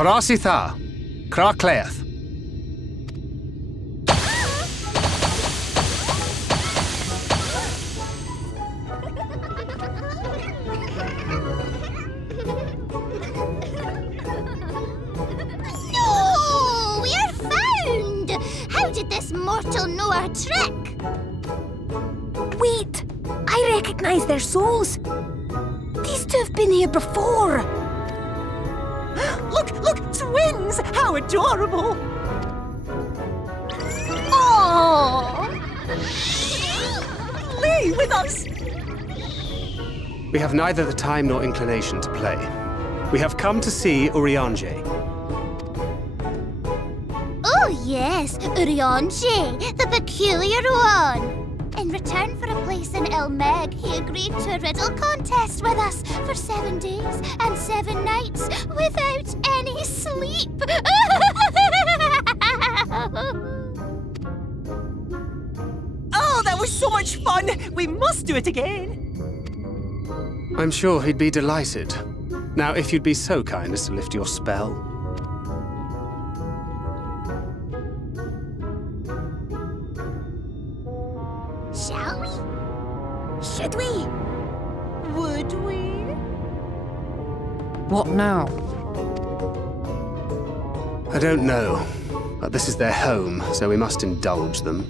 Parasitha, Krakleath. No! We're found! How did this mortal know our trick? Wait! I recognize their souls. These two have been here before. Look, twins! How adorable! Oh! Plea with us! We have neither the time nor inclination to play. We have come to see Urianger. Oh yes, Urianger, the peculiar one. In return for a place in Mheg, he agreed to a riddle contest with us for 7 days and 7 nights without any sleep. Oh, that was so much fun! We must do it again! I'm sure he'd be delighted. Now, if you'd be so kind as to lift your spell. Shall we? Should we? Would we? What now? I don't know, but this is their home, so we must indulge them.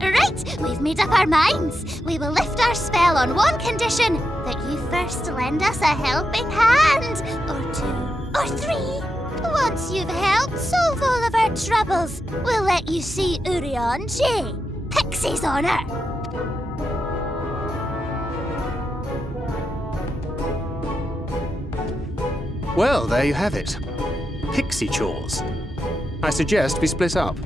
Right, we've made up our minds. We will lift our spell on one condition, that you first lend us a helping hand. Or 2, or 3. Once you've helped solve all of our troubles, we'll let you see Urianger, Pixie's honor. Well, there you have it. Pixie chores. I suggest we split up.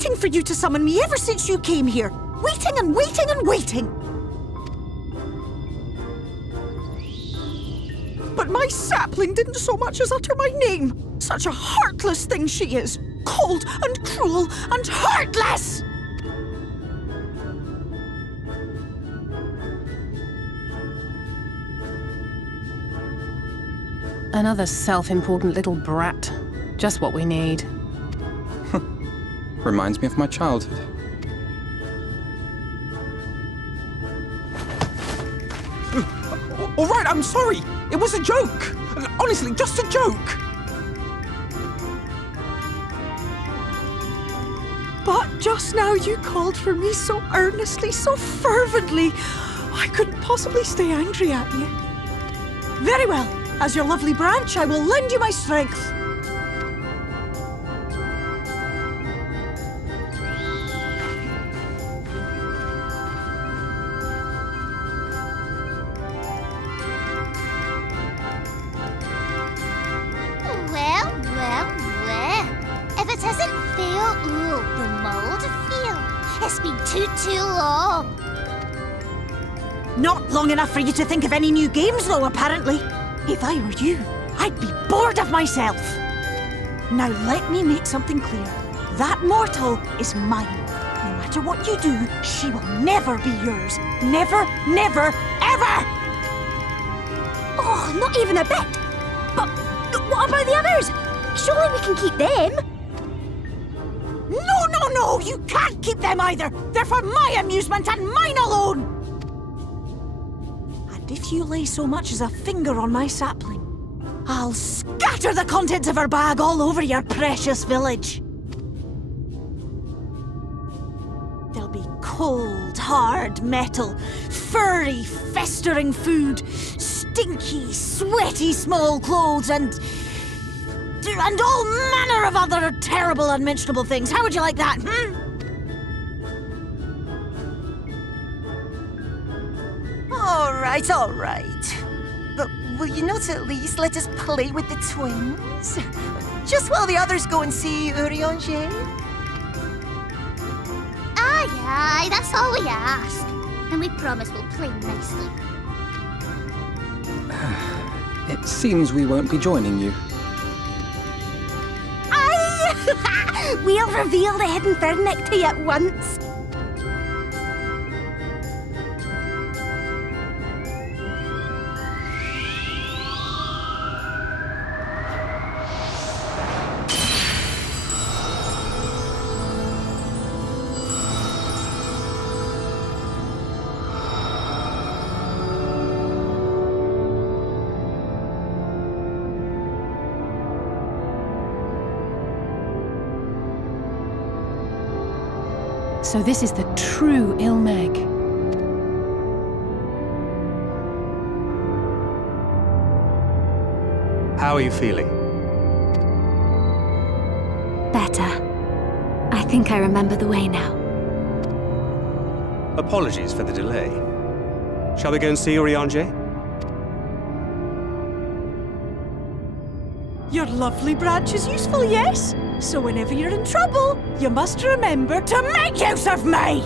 waiting for you to summon me ever since you came here. Waiting and waiting and waiting. But my sapling didn't so much as utter my name. Such a heartless thing she is. Cold and cruel and heartless! Another self-important little brat. Just what we need. Reminds me of my childhood. All right, I'm sorry. It was a joke. Honestly, just a joke. But just now you called for me so earnestly, so fervently. I couldn't possibly stay angry at you. Very well. As your lovely branch, I will lend you my strength. Too long. Not long enough for you to think of any new games, though, apparently. If I were you, I'd be bored of myself. Now let me make something clear. That mortal is mine. No matter what you do, she will never be yours. Never, never, ever! Oh, not even a bit. But what about the others? Surely we can keep them. No, you can't keep them either! They're for my amusement and mine alone! And if you lay so much as a finger on my sapling, I'll scatter the contents of her bag all over your precious village. There'll be cold, hard metal, furry, festering food, stinky, sweaty small clothes, and all manner of other terrible, unmentionable things. How would you like that, All right. But will you not at least let us play with the twins? Just while the others go and see Errand. Aye, that's all we ask. And we promise we'll play nicely. It seems we won't be joining you. We'll reveal the hidden Fernic to you at once. So this is the true Mheg. How are you feeling? Better. I think I remember the way now. Apologies for the delay. Shall we go and see Errand? Your lovely branch is useful, yes? So whenever you're in trouble, you must remember to make use of me!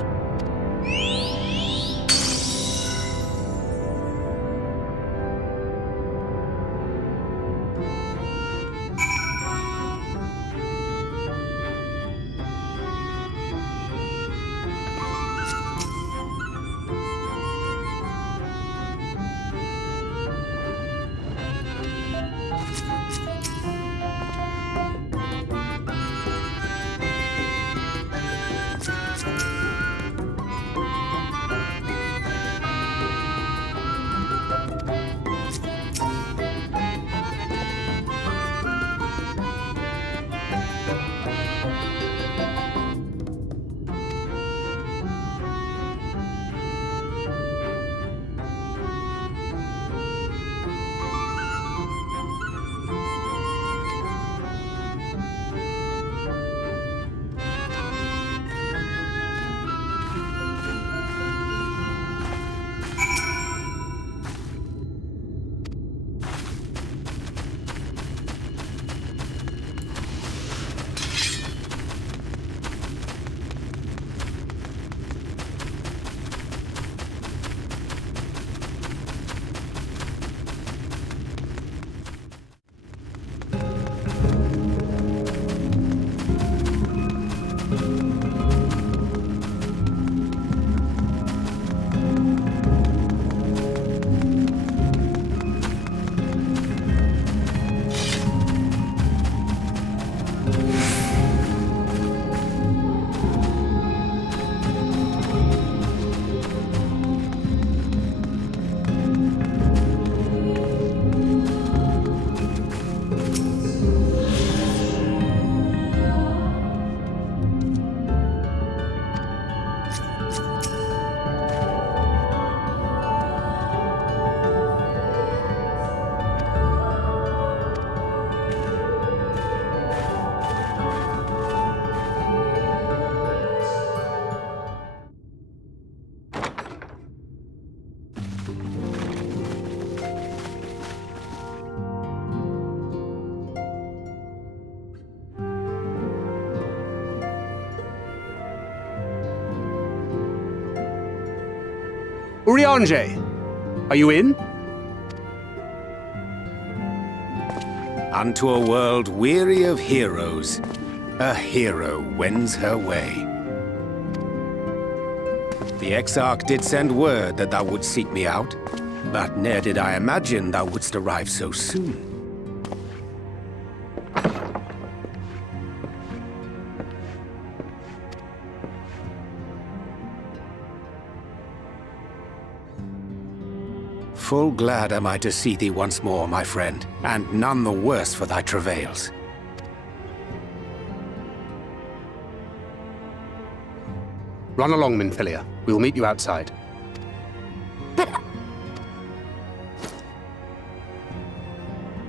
Urianger, are you in? Unto a world weary of heroes, a hero wends her way. The Exarch did send word that thou wouldst seek me out, but ne'er did I imagine thou wouldst arrive so soon. Full glad am I to see thee once more, my friend, and none the worse for thy travails. Run along, Minfilia. We'll meet you outside. But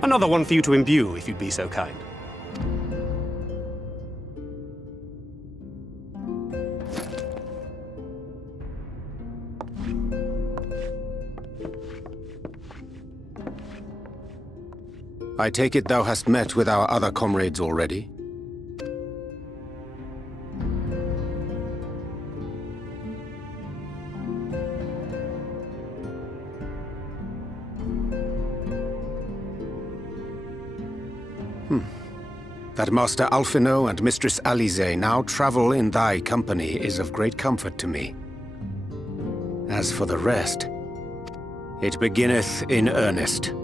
Another one for you to imbue, if you'd be so kind. I take it thou hast met with our other comrades already? That Master Alphino and Mistress Alize now travel in thy company is of great comfort to me. As for the rest, it beginneth in earnest.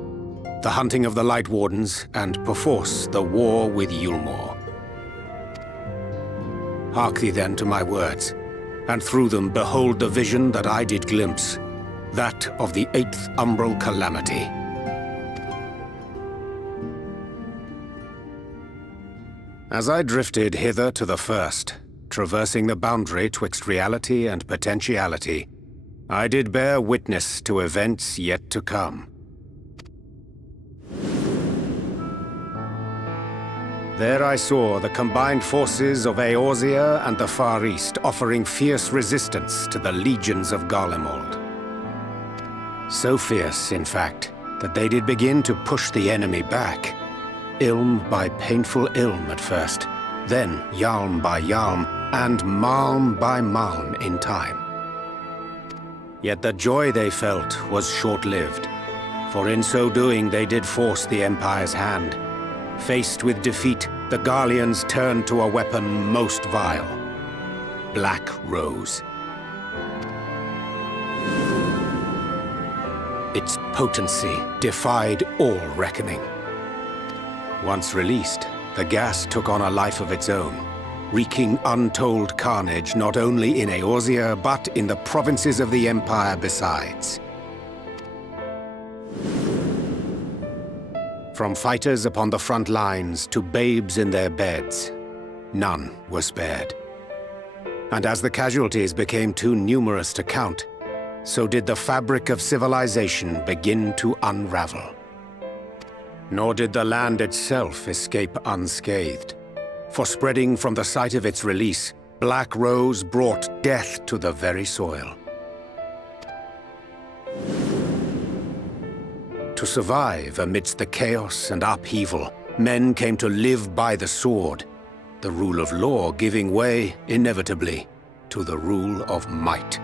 The hunting of the Light Wardens, and perforce the war with Yulmore. Hark thee then to my words, and through them behold the vision that I did glimpse, that of the 8th Umbral Calamity. As I drifted hither to the first, traversing the boundary twixt reality and potentiality, I did bear witness to events yet to come. There I saw the combined forces of Eorzea and the Far East offering fierce resistance to the legions of Garlemald. So fierce, in fact, that they did begin to push the enemy back. Ilm by painful ilm at first, then Yalm by Yalm, and Malm by Malm in time. Yet the joy they felt was short-lived, for in so doing they did force the Empire's hand. Faced with defeat, the Garleans turned to a weapon most vile: Black Rose. Its potency defied all reckoning. Once released, the gas took on a life of its own, wreaking untold carnage not only in Eorzea, but in the provinces of the Empire besides. From fighters upon the front lines to babes in their beds, none were spared. And as the casualties became too numerous to count, so did the fabric of civilization begin to unravel. Nor did the land itself escape unscathed, for spreading from the site of its release, Black Rose brought death to the very soil. To survive amidst the chaos and upheaval, men came to live by the sword, the rule of law giving way, inevitably, to the rule of might.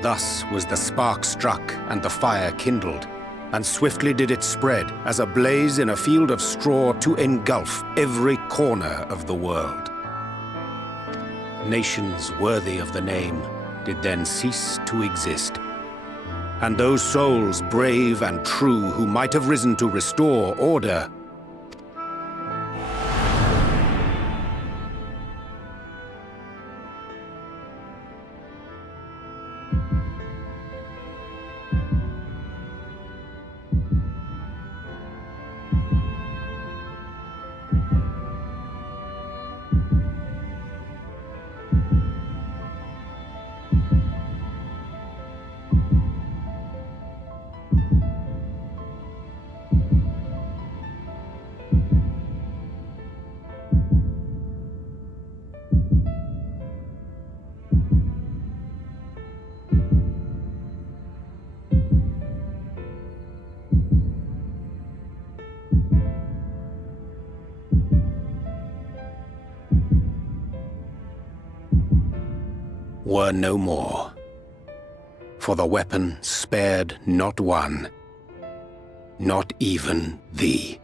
Thus was the spark struck and the fire kindled, and swiftly did it spread as a blaze in a field of straw to engulf every corner of the world. Nations worthy of the name did then cease to exist. And those souls brave and true who might have risen to restore order were no more. for the weapon spared not one, not even thee.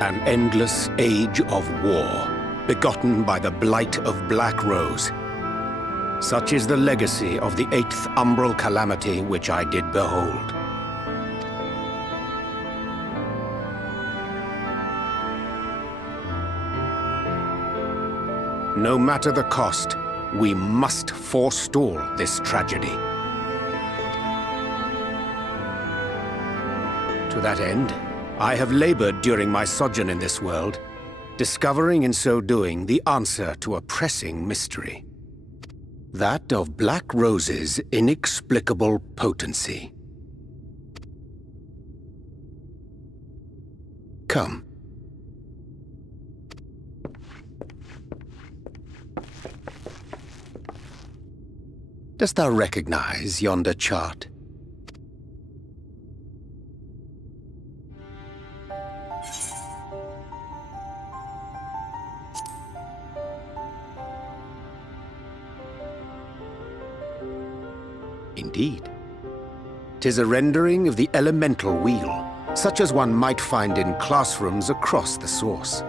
An endless age of war, begotten by the blight of Black Rose. Such is the legacy of the 8th umbral calamity which I did behold. No matter the cost, we must forestall this tragedy. To that end, I have labored during my sojourn in this world, discovering in so doing the answer to a pressing mystery. That of Black Rose's inexplicable potency. Come. Dost thou recognize yonder chart? Indeed. 'Tis a rendering of the elemental wheel, such as one might find in classrooms across the source.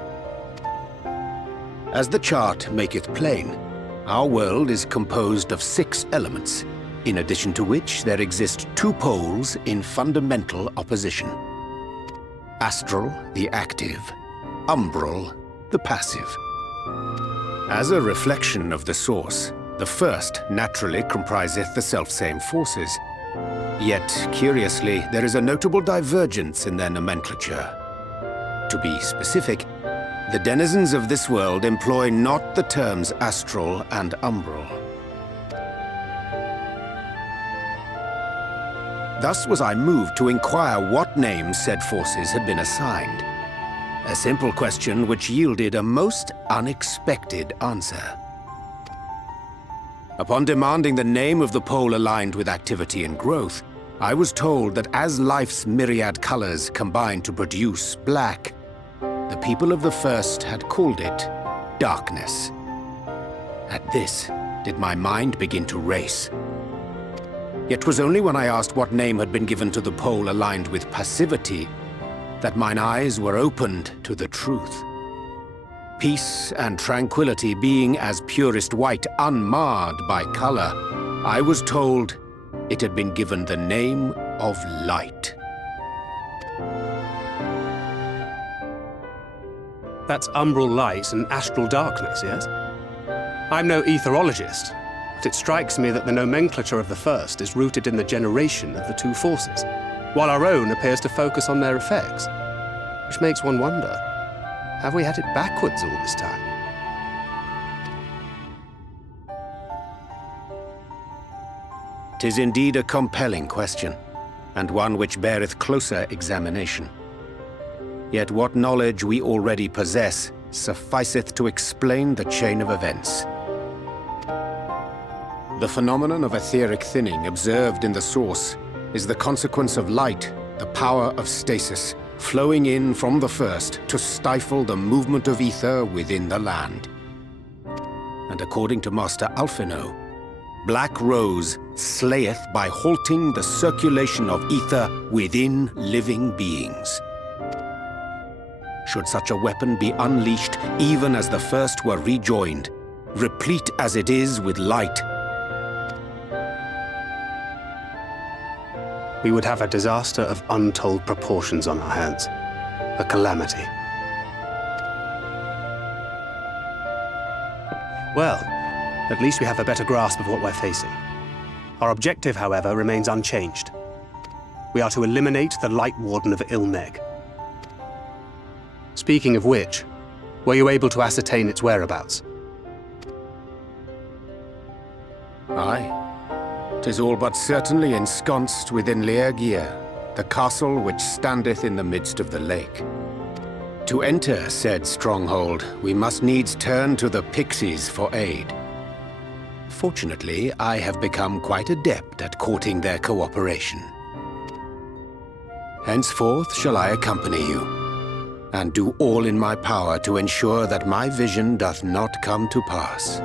As the chart maketh plain, our world is composed of 6 elements, in addition to which there exist 2 poles in fundamental opposition. Astral, the active; umbral, the passive. As a reflection of the source, the first naturally compriseth the selfsame forces. Yet, curiously, there is a notable divergence in their nomenclature. To be specific, the denizens of this world employ not the terms astral and umbral. Thus was I moved to inquire what names said forces had been assigned. A simple question which yielded a most unexpected answer. Upon demanding the name of the pole aligned with activity and growth, I was told that as life's myriad colors combine to produce black, the people of the first had called it darkness. At this, did my mind begin to race. Yet 'twas only when I asked what name had been given to the pole aligned with passivity that mine eyes were opened to the truth. Peace and tranquility being as purest white, unmarred by color, I was told it had been given the name of light. That's umbral light and astral darkness, yes? I'm no etherologist, but it strikes me that the nomenclature of the first is rooted in the generation of the 2 forces, while our own appears to focus on their effects, which makes one wonder. Have we had it backwards all this time? "'Tis indeed a compelling question, and one which beareth closer examination. Yet what knowledge we already possess sufficeth to explain the chain of events. The phenomenon of etheric thinning observed in the source is the consequence of light, the power of stasis, flowing in from the first to stifle the movement of ether within the land. And according to Master Alphino, Black Rose slayeth by halting the circulation of ether within living beings. Should such a weapon be unleashed even as the first were rejoined, replete as it is with light, we would have a disaster of untold proportions on our hands. A calamity. Well, at least we have a better grasp of what we're facing. Our objective, however, remains unchanged. We are to eliminate the Light Warden of Mheg. Speaking of which, were you able to ascertain its whereabouts? Aye. 'Tis all but certainly ensconced within Leargear, the castle which standeth in the midst of the lake. To enter said stronghold, we must needs turn to the pixies for aid. Fortunately, I have become quite adept at courting their cooperation. Henceforth shall I accompany you, and do all in my power to ensure that my vision doth not come to pass.